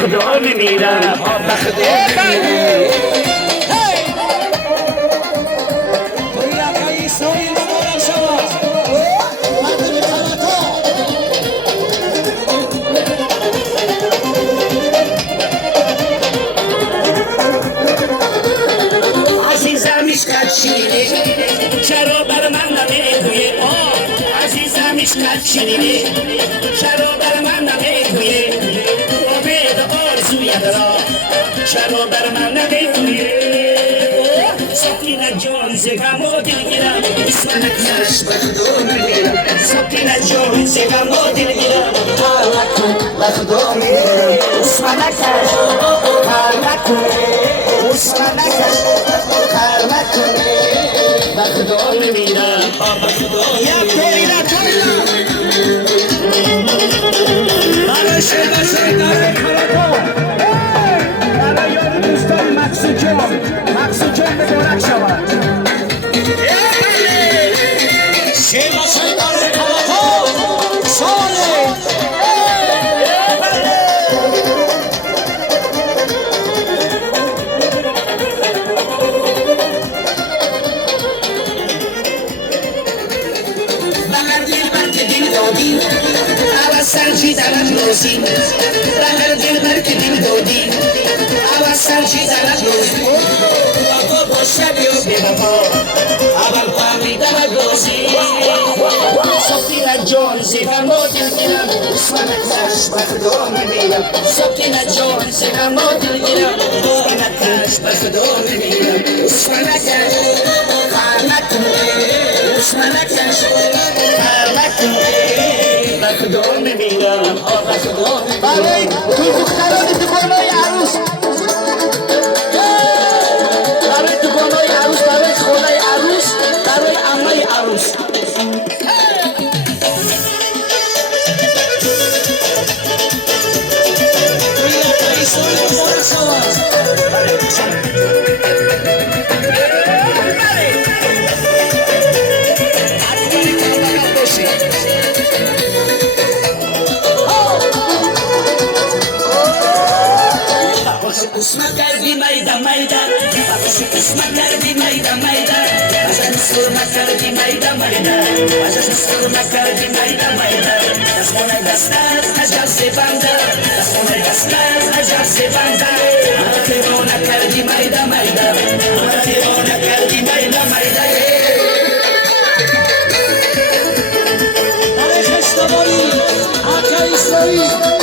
خدا میمیرم به خدا عزیزم عشقت شیرینه چرا بر من نمیگویی عزیزم عشقت شیرینه چرا بر من نمیگویی چرا بر من نمیگویی سکینه جان ز غم و دلگیرم اسمت کش به خدا میمیرم سکینه جان ز غم و دلگیرم کار نکن به خدا میمیرم اسمت کش کار نکن اسمت کش کار نکن به خدا میمیرم به خدا یک تویلا برای شده شده مقصود جان مبارک شود شیما شیدار کلاتو ساله بغر دل بر که دل دادی عوض سرچی درد روزی بغر دل بر که دل دادی عوض سرچی درد روزی شبی و بی‌وفا اول فهمیدم روزی سکینه جان ز غم و دلگیرم اسمت کش به خدا میمیرم سکینه جان ز غم و دلگیرم اسمت کش به خدا میمیرم اسمت کش کار نکنه اسمت کش کار نکنه به خدا میمیرم به خدا برای تو دختران دکانای عروس Usma kardi mayda mayda, usma kardi mayda mayda, asan usma kardi mayda mayda, asan usma kardi mayda mayda. Das kone gastas ajab se banda, das kone gastas ajab se banda. Amate ona kardi mayda mayda, amate ona kardi mayda mayda. Ale khashtabari, akay israi.